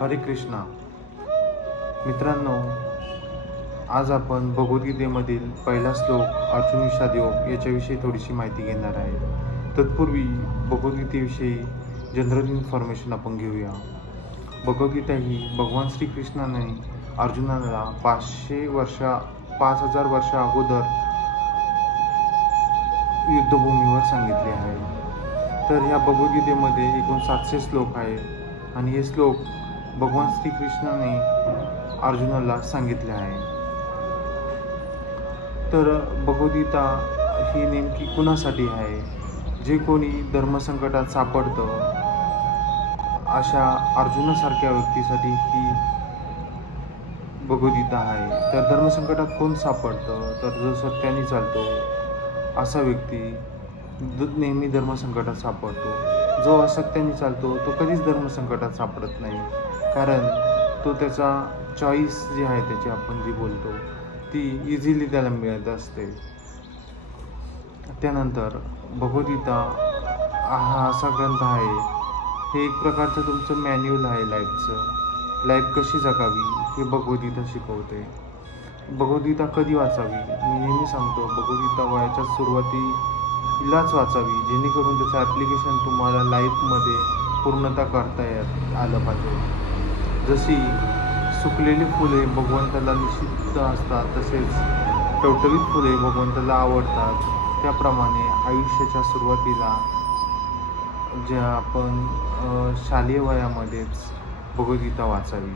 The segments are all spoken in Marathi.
हरे कृष्णा. मित्रांनो, आज आपण भगवद्गीतेमधील पहिला श्लोक अर्जुन विषाद योग याच्याविषयी थोडीशी माहिती घेणार आहे. तत्पूर्वी भगवद्गीतेविषयी जनरल इन्फॉर्मेशन आपण घेऊया. भगवद्गीता ही भगवान श्रीकृष्णाने अर्जुनाला 5,000 वर्ष अगोदर युद्धभूमीवर सांगितले आहे. तर ह्या भगवद्गीतेमध्ये एकूण 700 श्लोक आहेत आणि हे श्लोक भगवान श्रीकृष्णाने अर्जुनाला सांगितले आहे. तर भगवद्गीता ही नेमकी कुणासाठी आहे? जे कोणी धर्मसंकटात सापडतं अशा अर्जुनासारख्या व्यक्तीसाठी ही भगवद्गीता आहे. तर धर्मसंकटात कोण सापडतं? तर जो सत्याने चालतो असा व्यक्ती नेहमी धर्मसंकटात सापडतो. जो असत्याने चालतो तो कधीच धर्मसंकटात सापडत नाही, कारण तो त्याचा चॉईस जी आहे त्याची आपण जी बोलतो ती इझिली त्याला मिळत असते. त्यानंतर भगवद्गीता हा असा ग्रंथ आहे, हे एक प्रकारचं तुमचं मॅन्युअल आहे लाईफचं. लाईफ कशी जगावी हे भगवद्गीता शिकवते. भगवद्गीता कधी वाचावी? मी नेहमी सांगतो, भगवद्गीता वयाच्या सुरुवातीलाच वाचावी, जेणेकरून त्याचं ॲप्लिकेशन तुम्हाला लाईफमध्ये पूर्णतः करता आलं पाहिजे. जशी सुकलेली फुले भगवंताला निषिद्ध असतात, तसेच टवटवीत फुले भगवंताला आवडतात. त्याप्रमाणे आयुष्याच्या सुरुवातीला ज्या आपण शालेय वयामध्येच भगवद्गीता वाचावी.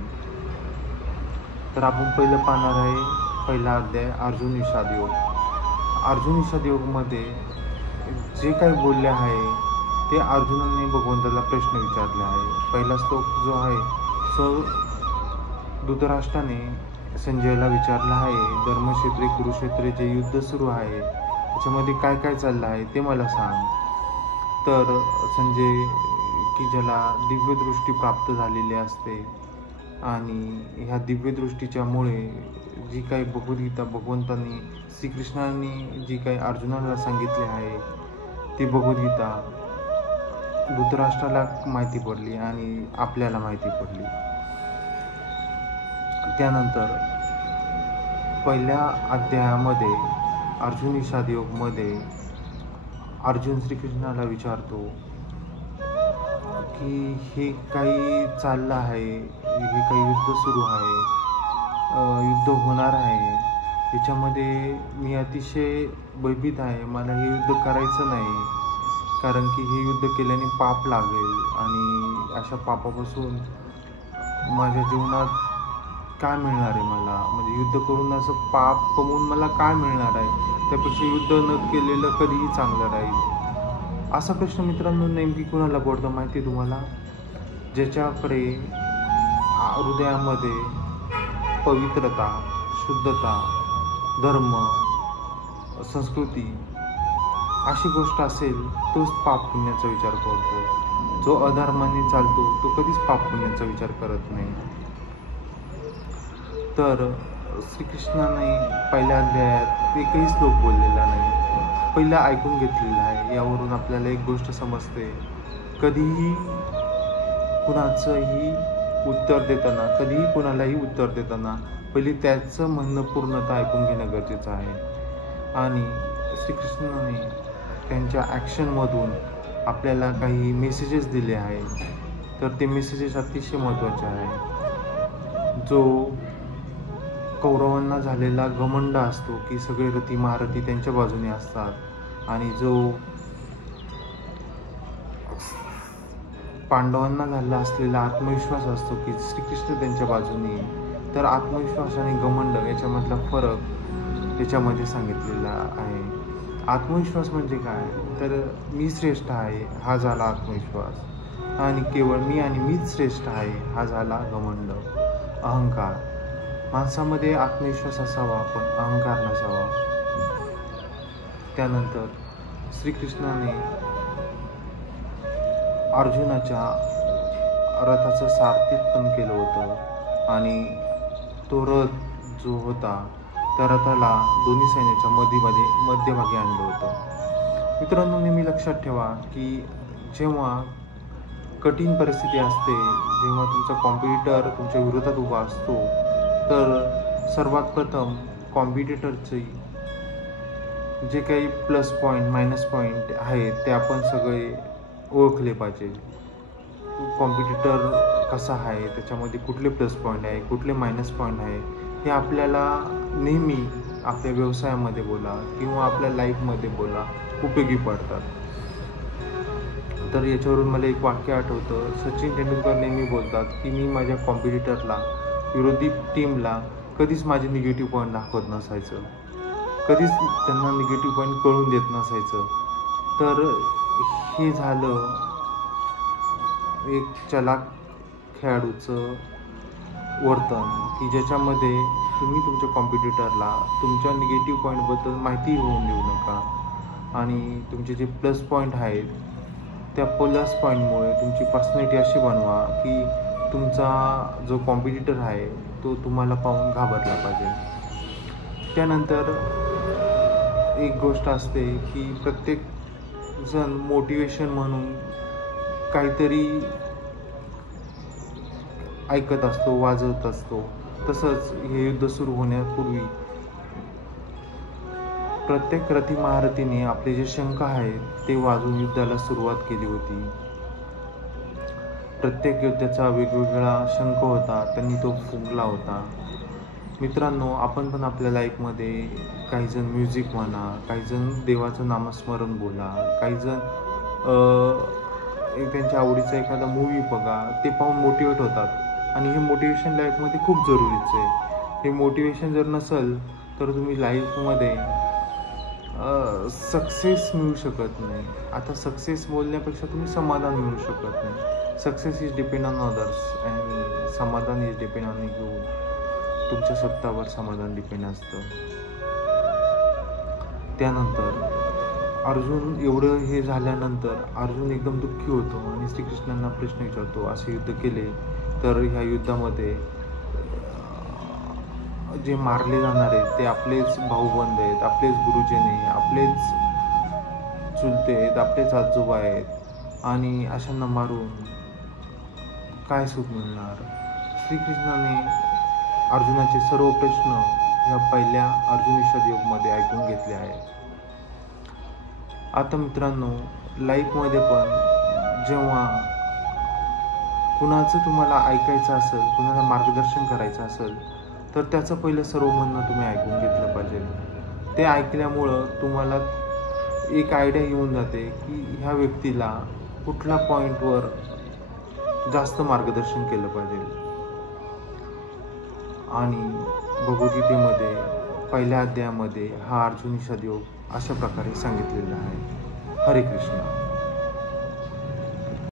तर आपण पहिलं पाहणार आहे पहिला अध्याय अर्जुन विषाद योग. अर्जुन विषाद योगमध्ये जे काही बोलले आहे ते अर्जुनाने भगवंताला प्रश्न विचारले आहे. पहिला श्लोक जो आहे धृतराष्ट्राने संजयला विचारला आहे, धर्मक्षेत्रे कुरुक्षेत्रे जे युद्ध सुरू आहे त्याच्यामध्ये काय काय चाललं आहे ते मला सांग. तर संजय, की ज्याला दिव्यदृष्टी प्राप्त झालेली असते आणि ह्या दिव्यदृष्टीच्यामुळे जी काही भगवद्गीता भगवंतांनी श्रीकृष्णाने जी काही अर्जुनाला सांगितले आहे ती भगवद्गीता धृतराष्ट्राला माहिती पडली आणि आपल्याला माहिती पडली. त्यानंतर पहिल्या अध्यायामध्ये अर्जुन विषाद योगमध्ये अर्जुन श्रीकृष्णाला विचारतो की हे काही चाललं आहे, हे काही युद्ध सुरू आहे, युद्ध होणार आहे, याच्यामध्ये मी अतिशय भयभीत आहे. मला हे युद्ध करायचं नाही, कारण की हे युद्ध केल्याने पाप लागेल आणि अशा पापापासून माझ्या जीवनात काय मिळणार आहे मला, म्हणजे युद्ध करून असं पाप कमवून मला काय मिळणार आहे, त्यापेक्षा युद्ध न केलेलं कधीही चांगलं राहील. असा प्रश्न मित्रांनो नेमकी कुणाला पडतो माहिती आहे तुम्हाला? ज्याच्याकडे हृदयामध्ये पवित्रता, शुद्धता, धर्म, संस्कृती अशी गोष्ट असेल तोच पाप पुण्याचा विचार करतो. जो अधर्माने चालतो तो कधीच पाप पुण्याचा विचार करत नाही. तर श्रीकृष्णाने पहिल्या अध्यायात एकही श्लोक बोललेला नाही, पहिला ऐकून घेतलेला आहे. यावरून आपल्याला एक गोष्ट समजते, कधीही कुणाचंही उत्तर देताना, कधीही कुणालाही उत्तर देताना पहिले त्याचं म्हणणं पूर्णतः ऐकून घेणं गरजेचं आहे. आणि श्रीकृष्णाने त्यांच्या ॲक्शनमधून आपल्याला काही मेसेजेस दिले आहेत, तर ते मेसेजेस अतिशय महत्त्वाचे आहे. जो कौरवांना झालेला घमंड असतो की सगळे रथी महारथी त्यांच्या बाजूने असतात, आणि जो पांडवांना झालेला असलेला आत्मविश्वास असतो की श्रीकृष्ण त्यांच्या बाजूने, तर आत्मविश्वास आणि घमंड याच्यामधला फरक याच्यामध्ये सांगितलेला आहे. आत्मविश्वास म्हणजे काय? तर मी श्रेष्ठ आहे हा झाला आत्मविश्वास, आणि केवळ मी आणि मीच श्रेष्ठ आहे हा झाला घमंड, अहंकार. माणसामध्ये आत्मविश्वास असावा पण अहंकार नसावा. त्यानंतर श्रीकृष्णाने अर्जुनाच्या रथाचं सारथीत पण केलं होतं, आणि तो रथ जो होता त्या रथाला दोन्ही सैन्याच्या मध्यभागी आणलं होतं. मित्रांनो, नेहमी लक्षात ठेवा की जेव्हा कठीण परिस्थिती असते, जेव्हा तुमचा कॉम्पिटिटर तुमच्या विरोधात उभा असतो, तर सर्वात प्रथम कॉम्पिटिटरचे जे काही प्लस पॉईंट मायनस पॉईंट आहेत ते आपण सगळे ओळखले पाहिजे. कॉम्पिटिटर कसा आहे, त्याच्यामध्ये कुठले प्लस पॉईंट आहे, कुठले मायनस पॉईंट आहे, हे आपल्याला नेहमी आपल्या व्यवसायामध्ये बोला किंवा आपल्या लाईफमध्ये बोला उपयोगी पडतात. तर याच्यावरून मला एक वाक्य आठवतं. सचिन तेंडुलकर नेहमी बोलतात की मी माझ्या कॉम्पिटिटरला, विरोधी टीमला कधीच माझे निगेटिव्ह पॉईंट दाखवत नसायचं, कधीच त्यांना निगेटिव्ह पॉईंट कळून देत नसायचं. तर हे झालं एक चलाक खेळाडूचं वर्तन, की ज्याच्यामध्ये तुम्ही तुमच्या कॉम्पिटिटरला तुमच्या निगेटिव्ह पॉईंटबद्दल माहिती होऊन देऊ नका आणि तुमचे जे प्लस पॉईंट आहेत त्या प्लस पॉईंटमुळे तुमची पर्सनॅलिटी अशी बनवा की तुमचा जो कॉम्पिटिटर आहे तो तुम्हाला पाहून घाबरला पाहिजे. त्यानंतर एक गोष्ट असते की प्रत्येक जण मोटिवेशन म्हणून काहीतरी ऐकत असतो, वाजवत असतो. तसंच हे युद्ध सुरू होण्यापूर्वी प्रत्येक रथी महारथीने आपले जे शंख आहेत ते वाजवून युद्धाला सुरुवात केली होती. प्रत्येक योद्ध्याचा वेगवेगळा शंख होता, त्यांनी तो फुंकला होता. मित्रांनो, आपण पण आपल्या लाईफमध्ये काहीजण म्युझिक म्हणा, काहीजण देवाचं नामस्मरण बोला, काहीजण त्यांच्या आवडीचा एखादा मूवी बघा, ते पाहून मोटिवेट होतात आणि हे मोटिवेशन लाईफमध्ये खूप जरुरीचं आहे. हे मोटिवेशन जर नसेल तर तुम्ही लाईफमध्ये सक्सेस मिळू शकत नाही. आता सक्सेस बोलण्यापेक्षा तुम्ही समाधान मिळू शकत नाही. Success is depend on others and समाधान इज डिपेंड ऑन यू. तुमच्या स्वतःवर समाधान डिपेंड असतं. त्यानंतर अर्जुन एवढं हे झाल्यानंतर अर्जुन एकदम दुःखी होतो आणि श्रीकृष्णांना प्रश्न विचारतो, असे युद्ध केले तर ह्या युद्धामध्ये जे मारले जाणार आहेत ते आपलेच भाऊबंद आहेत, आपलेच गुरुजन आहे, आपलेच चुलते आहेत, आपलेच आजोबा आहेत आणि अशांना मारून काय सुख मिळणार. श्रीकृष्णाने अर्जुनाचे सर्व प्रश्न ह्या पहिल्या अर्जुन विषाद योगमध्ये ऐकून घेतले आहेत. आता मित्रांनो, लाईफमध्ये पण जेव्हा कुणाचं तुम्हाला ऐकायचं असेल, कुणाला मार्गदर्शन करायचं असेल तर त्याचं पहिलं सर्व म्हणणं तुम्ही ऐकून घेतलं पाहिजे. ते ऐकल्यामुळं तुम्हाला एक आयडिया येऊन जाते की ह्या व्यक्तीला कुठल्या पॉईंटवर जास्त मार्गदर्शन केलं पाहिजे. आणि भगवद्गीतेमध्ये पहिल्या अध्यायामध्ये हा अर्जुन विषाद योग अशा प्रकारे सांगितलेला आहे. हरे कृष्ण.